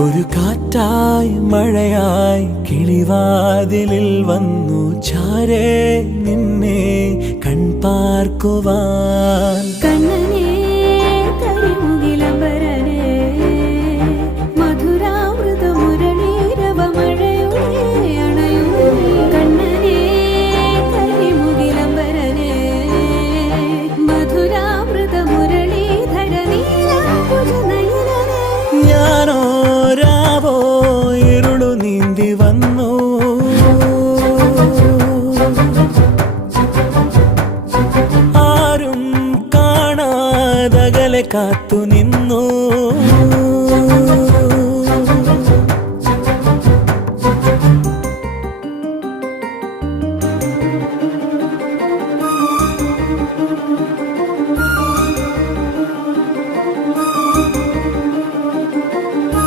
ഒരു കാറ്റായി മഴയായി കിളിവാതിലിൽ വന്നു ചാരേ നിന്നെ കൺപാർക്കുവാൻ. കണ്ണനേ കരിമുകിലംബരനേ മധുരാമൃത മുരളീരവ മഴയുടെ അണയുന്നേ. കണ്ണനേ കരിമുകിലംബരനേ മധുരാമൃത മുരളീധര നീലാംബുജ നയനനേ. ഞാനോ രാവോ ഇരുളു നീന്തി വന്നു, ആരും കാണാതകലെ കാത്തു